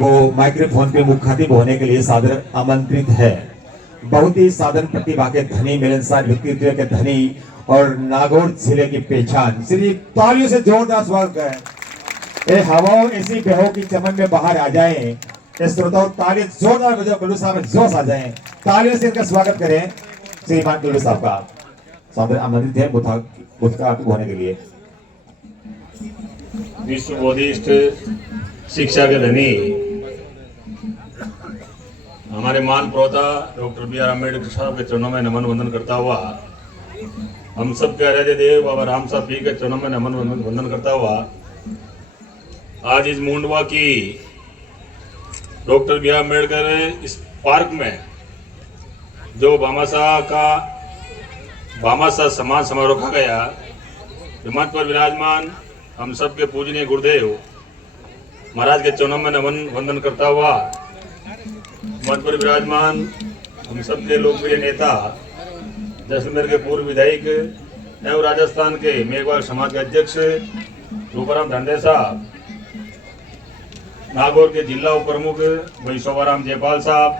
वो माइक्रोफोन पे मुखातिब होने के लिए सादर आमंत्रित है। बहुत ही साधन प्रतिभा के धनी, मिलनसार व्यक्तित्व के धनी और नागौर जिले की पहचान, सिर्फ तालियों से जोरदार स्वागत है। ये हवाओं ऐसी बहो की चमन में बाहर आ जाएं, ये श्रोताओं ताली जोरदार बजाओ, गुल्लू साहब में जोश आ जाएं, तालियों से इनका स्वागत करें। श्रीमान गुल्लू साहब का सादर आमंत्रित है मुखातिब होने के लिए। विश्व बौद्धिस्ट शिक्षा के धनी हमारे मान प्रोता डॉक्टर बी आर अम्बेडकर साहब के चरणों में नमन वंदन करता हुआ, हम सब के आराध्य देव बाबा राम साहब जी के चरणों में नमन वंदन करता हुआ, आज इस मुंडवा की डॉक्टर बी आर अम्बेडकर इस पार्क में जो भामाशाह सम्मान समारोह रखा गया, मंच पर विराजमान हम सब के पूजनीय गुरुदेव महाराज के चरणों में नमन वंदन करता हुआ, मंच पर विराजमान हम सब के लोकप्रिय नेता जैसलमेर के पूर्व विधायक एवं राजस्थान के मेघवाल समाज के अध्यक्ष रूपाराम धंधे साहब, नागौर के जिला उप प्रमुख भाई शोभाराम जयपाल साहब,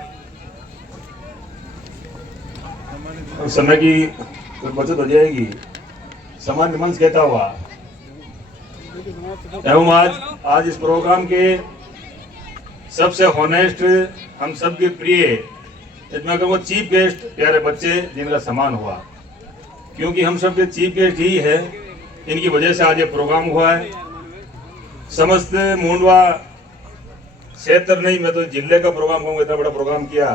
समय की बचत हो जाएगी, सामान्य मंच कहता हुआ एवं आज इस प्रोग्राम के सबसे हॉनेस्ट, हम सबके प्रिय, इसमें कहूँगा चीफ गेस्ट प्यारे बच्चे जिनका सम्मान हुआ, क्योंकि हम सबके चीफ गेस्ट ही है, इनकी वजह से आज ये प्रोग्राम हुआ है। समस्त मुंडवा क्षेत्र नहीं, मैं तो जिले का प्रोग्राम कहूँगा, इतना बड़ा प्रोग्राम किया।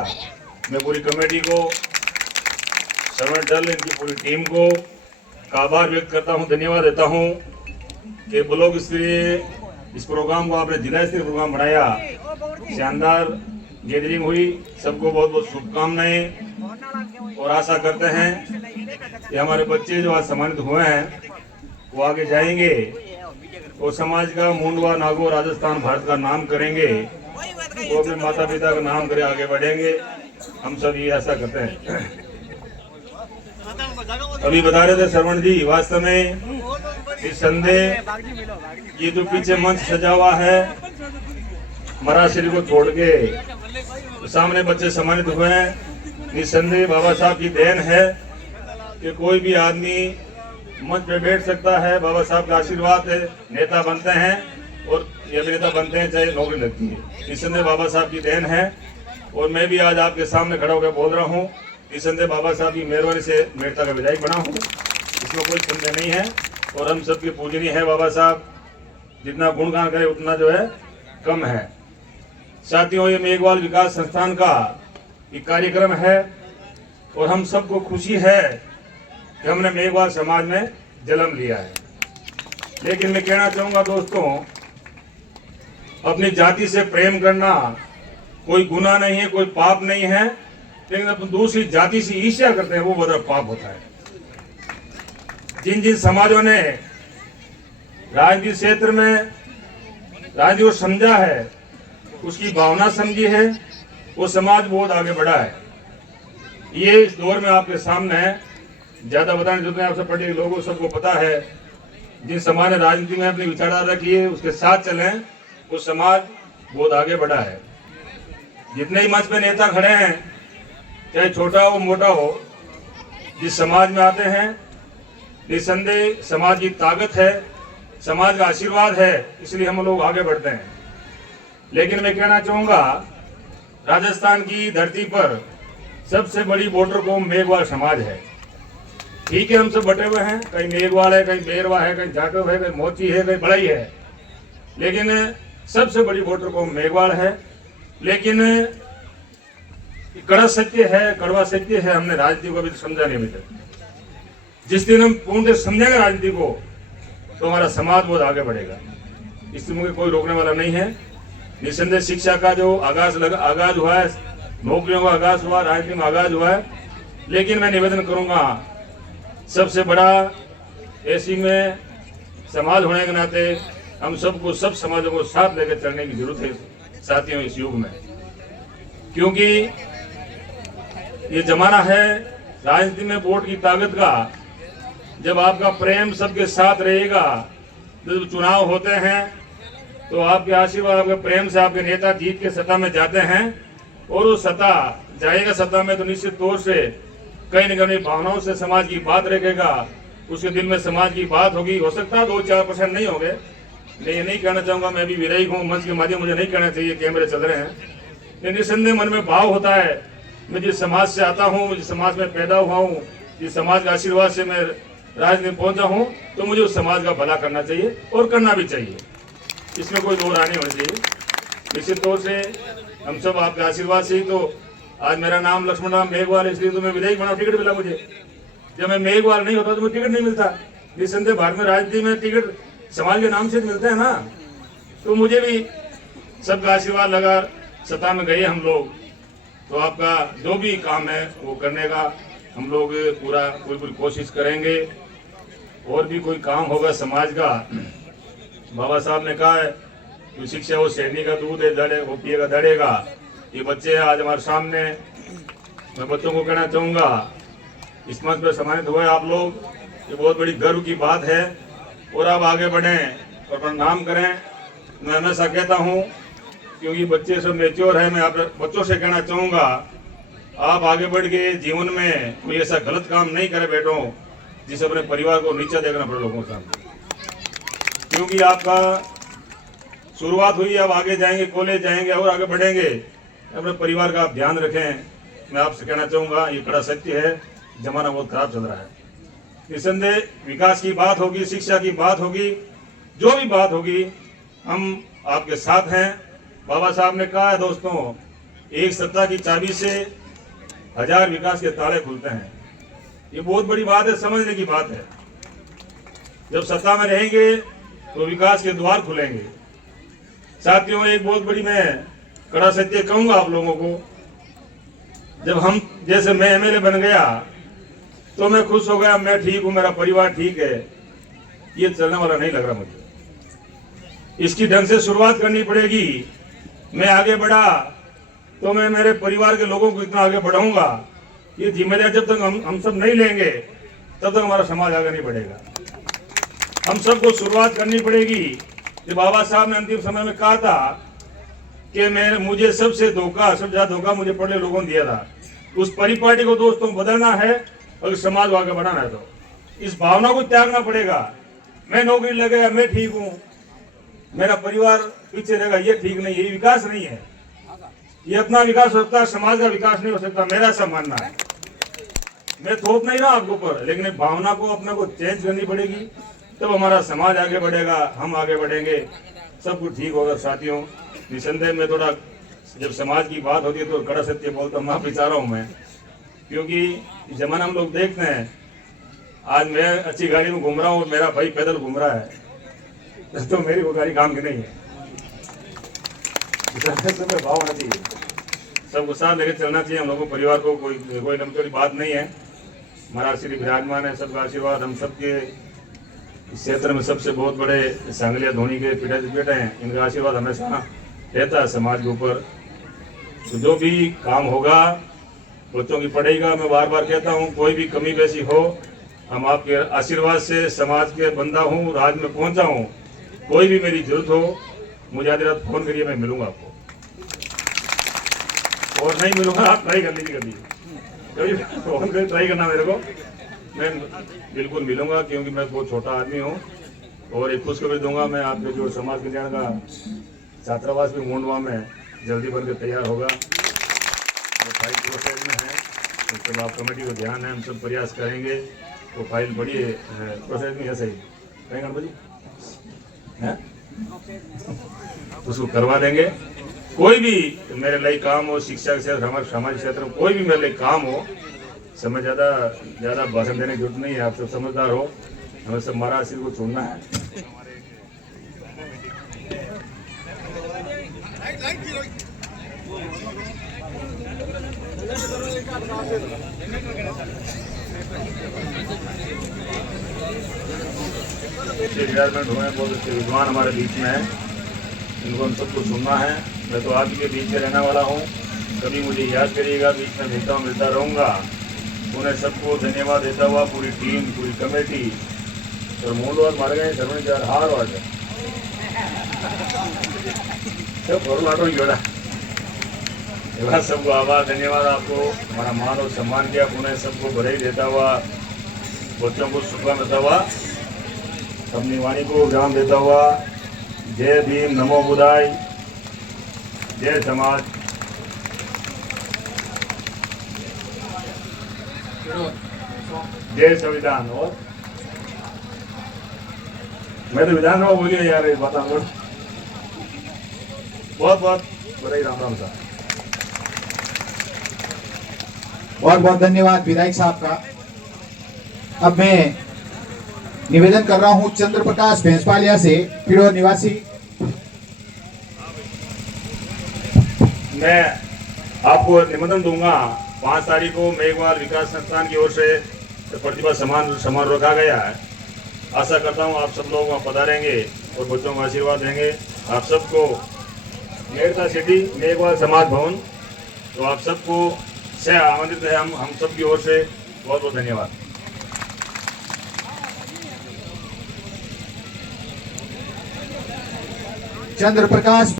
मैं पूरी कमेटी को, सर्वेंट दल, इनकी पूरी टीम को आभार व्यक्त करता हूँ, धन्यवाद देता हूँ कि ब्लॉक स्तरीय इस प्रोग्राम को आपने जिला स्तरीय प्रोग्राम बनाया, शानदार गैदरिंग हुई। सबको बहुत बहुत शुभकामनाएं और आशा करते हैं कि हमारे बच्चे जो आज सम्मानित हुए हैं वो आगे जाएंगे और समाज का, मुंडवा, नागौर, राजस्थान, भारत का नाम करेंगे, वो अपने माता पिता का नाम करे आगे बढ़ेंगे, हम सब ये आशा करते हैं। अभी बता रहे थे श्रवण जी, वास्तव में निसंदेह ये जो पीछे मंच सजा हुआ है, मराशरी को छोड़ के तो सामने बच्चे सम्मानित हुए हैं, निसंदेह बाबा साहब की देन है कि कोई भी आदमी मंच पे बैठ सकता है। बाबा साहब का आशीर्वाद है, नेता बनते हैं और ये भी नेता बनते हैं चाहे नौकरी लगती है, निसंदेह बाबा साहब की देन है। और मैं भी आज आपके सामने खड़ा होकर बोल रहा हूँ, निसंदेह बाबा साहब की मेहरबानी से मेड़ता का विधायक बना हूँ, इसमें कोई संदेह नहीं है। और हम सबके पूजनीय है बाबा साहब, जितना गुणगान करें उतना जो है कम है। साथियों, ये मेघवाल विकास संस्थान का एक कार्यक्रम है और हम सबको खुशी है कि हमने मेघवाल समाज में जन्म लिया है। लेकिन मैं कहना चाहूँगा दोस्तों, अपनी जाति से प्रेम करना कोई गुनाह नहीं है, कोई पाप नहीं है, लेकिन अपन दूसरी जाति से ईर्ष्या करते हैं वो बड़ा पाप होता है। जिन जिन समाजों ने राजनीतिक क्षेत्र में राजनीति को समझा है, उसकी भावना समझी है, वो समाज बहुत आगे बढ़ा है। ये इस दौर में आपके सामने है, ज्यादा बताने जो आपसे पढ़े लोगों सबको पता है, जिन समाज ने राजनीति में अपनी विचारधारा रखी है उसके साथ चलें, वो समाज बहुत आगे बढ़ा है। जितने ही मंच पे नेता खड़े हैं, चाहे छोटा हो मोटा हो, जिस समाज में आते हैं, निसंदेह समाज की ताकत है, समाज का आशीर्वाद है, इसलिए हम लोग आगे बढ़ते हैं। लेकिन मैं कहना चाहूँगा, राजस्थान की धरती पर सबसे बड़ी वोटर कौम मेघवाल समाज है। ठीक है, हम सब बटे हुए हैं, कहीं मेघवाल है, कहीं बेरवा है, कहीं जाटव है, कहीं मोची है, कहीं बड़ाई है, लेकिन सबसे बड़ी वोटर कौम मेघवाल है। लेकिन कड़वा सत्य है, कड़वा सत्य है, हमने राजनीति को अभी समझा नहीं। अभी तक जिस दिन हम पूर्ण समझेंगे राजनीति को, तो हमारा समाज बहुत आगे बढ़ेगा, इससे मुझे कोई रोकने वाला नहीं है। निसंदेह शिक्षा का जो आगाज हुआ है, नौकरियों का आगाज हुआ, राजनीति में आगाज हुआ है, लेकिन मैं निवेदन करूंगा, सबसे बड़ा ऐसी में समाज होने के नाते हम सबको, सब समाजों को साथ लेकर चलने की जरूरत है साथियों इस युग में, क्योंकि ये जमाना है राजनीति में वोट की ताकत का। जब आपका प्रेम सबके साथ रहेगा, जब चुनाव होते हैं तो आपके आशीर्वाद, आपके प्रेम से आपके नेता जीत के सत्ता में जाते हैं, और वो सत्ता जाएगा सत्ता में तो निश्चित तौर से कहीं न कहीं भावनाओं से समाज की बात रखेगा, उसके दिल में समाज की बात होगी। हो सकता है 2-4% नहीं होंगे, मैं ये नहीं कहना चाहूँगा, मैं भी विधायक हूँ, मंच के माध्यम मुझे नहीं कहना चाहिए, कैमरे चल रहे हैं, लेकिन निसंदेह मन में भाव होता है। मैं जिस समाज से आता हूँ, जिस समाज में पैदा हुआ हूँ, जिस समाज के आशीर्वाद से मैं राजनीति में पहुंचा हूँ, तो मुझे उस समाज का भला करना चाहिए और करना भी चाहिए, इसमें कोई दो राय नहीं होनी चाहिए। निश्चित तौर से हम सब आपके आशीर्वाद से ही तो आज मेरा नाम लक्ष्मण राम मेघवाल, इसलिए तो मैं विधायक बना, टिकट मिला मुझे। जब मैं मेघवाल नहीं होता तो मुझे टिकट नहीं मिलता। निसंदेह भारत में राजनीति में टिकट समाज के नाम से मिलते हैं ना, तो मुझे भी सबका आशीर्वाद लगा, सत्ता में गए हम लोग, तो आपका जो भी काम है वो करने का हम लोग पूरी कोशिश करेंगे। और भी कोई काम होगा समाज का, बाबा साहब ने कहा है कि शिक्षा वो सैनी का दूध है, दड़े वो पिएगा दड़ेगा। ये बच्चे हैं आज हमारे सामने, मैं बच्चों को कहना चाहूँगा, इस मंच पर सम्मानित हुए आप लोग, ये बहुत बड़ी गर्व की बात है, और आप आगे बढ़ें और अपना नाम करें। मैं हमेशा कहता हूँ, क्योंकि बच्चे सब मेच्योर है, मैं आप बच्चों से कहना चाहूँगा, आप आगे बढ़ के जीवन में कोई ऐसा गलत काम नहीं करे बेटों, जिससे अपने परिवार को नीचा देखना पड़े लोगों के सामने। क्योंकि आपका शुरुआत हुई, अब आगे जाएंगे, कॉलेज जाएंगे और आगे बढ़ेंगे, अपने परिवार का आप ध्यान रखें। मैं आपसे कहना चाहूँगा, ये कड़ा सत्य है, जमाना बहुत खराब चल रहा है। निसंदेह विकास की बात होगी, शिक्षा की बात होगी, जो भी बात होगी, हम आपके साथ हैं। बाबा साहब ने कहा है दोस्तों, एक सत्ता की चाबी से 1000 विकास के ताले खुलते हैं। ये बहुत बड़ी बात है, समझने की बात है। जब सत्ता में रहेंगे तो विकास के द्वार खुलेंगे। साथियों, एक बहुत बड़ी मैं कड़ा सत्य कहूंगा आप लोगों को, जब हम जैसे मैं एमएलए बन गया तो मैं खुश हो गया, मैं ठीक हूं, मेरा परिवार ठीक है, ये चलने वाला नहीं लग रहा मुझे। इसकी ढंग से शुरुआत करनी पड़ेगी। मैं आगे बढ़ा तो मैं मेरे परिवार के लोगों को इतना आगे बढ़ाऊंगा, ये जिम्मेदारी जब तक हम सब नहीं लेंगे तब तक हमारा समाज आगे नहीं बढ़ेगा। हम सबको शुरुआत करनी पड़ेगी। कि बाबा साहब ने अंतिम समय में कहा था कि मुझे सबसे ज्यादा धोखा मुझे पढ़े लोगों ने दिया था। उस परिपाटी को दोस्तों बदलना है और समाज को आगे बढ़ाना है, तो इस भावना को त्यागना पड़ेगा। मैं नौकरी लग गया, मैं ठीक हूँ, मेरा परिवार पीछे रहेगा, ये ठीक नहीं है, ये विकास नहीं है। ये अपना विकास हो सकता है, समाज का विकास नहीं हो सकता, मेरा ऐसा मानना है। मैं थोप नहीं रहा आपके ऊपर, लेकिन भावना को अपने को चेंज करनी पड़ेगी, तब हमारा समाज आगे बढ़ेगा, हम आगे बढ़ेंगे, सब कुछ ठीक होगा। साथियों, निसंदेह में थोड़ा जब समाज की बात होती है तो कड़ा सत्य बोलता हूँ, माफी चाह रहा हूँ मैं, क्योंकि जमाना हम लोग देखते हैं, आज मैं अच्छी गाड़ी में घूम रहा हूँ और मेरा भाई पैदल घूम रहा है, तो मेरी वो गाड़ी काम की नहीं है। समय भाव होना चाहिए, सबको साथ लेकर चलना चाहिए। हम लोगों को परिवार को कोई लंबी बात नहीं है। महाराज श्री विराजमान है, सबका आशीर्वाद हम सबके इस क्षेत्र में सबसे बहुत बड़े सांगलिया धोनी के पिताजी बेटे हैं, इनका आशीर्वाद हमेशा रहता है समाज के ऊपर। तो जो भी काम होगा, बच्चों की पढ़ाई का मैं बार बार कहता हूँ, कोई भी कमी बेसी हो, हम आपके आशीर्वाद से समाज के बंदा हूँ, राज में पहुँचा हूँ, कोई भी मेरी जरूरत हो मुझे आधी रात फोन करिए, मैं मिलूंगा आपको, और नहीं मिलूंगा आप ट्राई कर लीजिए, कभी फोन कर ट्राई करना मेरे को, मैं बिल्कुल मिलूंगा, क्योंकि मैं बहुत छोटा आदमी हूँ। और एक खुशखबरी दूंगा, मैं आपके जो समाज कल्याण का छात्रावास भी मूंडवा में जल्दी बनकर तैयार होगा, तो फाइल प्रोसेस में है, तो सब आप कमेटी को ध्यान है, हम सब प्रयास करेंगे, तो फाइल बड़ी प्रोसेस में है, सही कहेंगे गणपति है, उसको करवा देंगे। कोई भी मेरे लिए काम हो, शिक्षा के क्षेत्र, हमारे सामाजिक क्षेत्र में कोई भी मेरे लिए काम हो, समय ज़्यादा भाषण देने की जरूरत नहीं है, आप सब समझदार हो, हमें सब महाराज श्री को चुनना है। रिटायरमेंट हुए हैं, बहुत अच्छे विद्वान हमारे बीच में है, इनको हम सबको सुनना है। मैं तो आप ही के बीच में रहने वाला हूँ, कभी मुझे याद करिएगा, बीच में मिलता रहूँगा। उन्हें सबको धन्यवाद देता हुआ पूरी टीम, पूरी कमेटी और मूंडवा मार गए, हार वाले सब भरो लाटो ही जोड़ा। एवं सबको आभार, धन्यवाद आपको, हमारा मान और सम्मान किया, पुनः सबको बधाई देता हुआ, बच्चों को शुभकामना देता हुआ, अपनी वाणी को विराम देता हुआ, जय भीम, नमो बुद्धाय, जय समाज। जय संविधान। और मैं तो विधानसभा बोलिए यार, इस बात बहुत बहुत बधाई, राम राम साहब। बहुत बहुत धन्यवाद विधायक साहब का। अब मैं निवेदन कर रहा हूं चंद्र प्रकाश भैंसपालिया से, पिड़ो निवासी। मैं आपको निमंत्रण दूंगा, 5 तारीख को मेघवाल विकास संस्थान की ओर से प्रतिभा समारोह रखा गया है। आशा करता हूं आप सब लोग वहाँ पधारेंगे और बच्चों को आशीर्वाद देंगे। आप सबको मेरता सिटी मेघवाल समाज भवन, तो आप सबको से आमंत्रित है हम सब की ओर से। बहुत बहुत धन्यवाद। चंद्र प्रकाश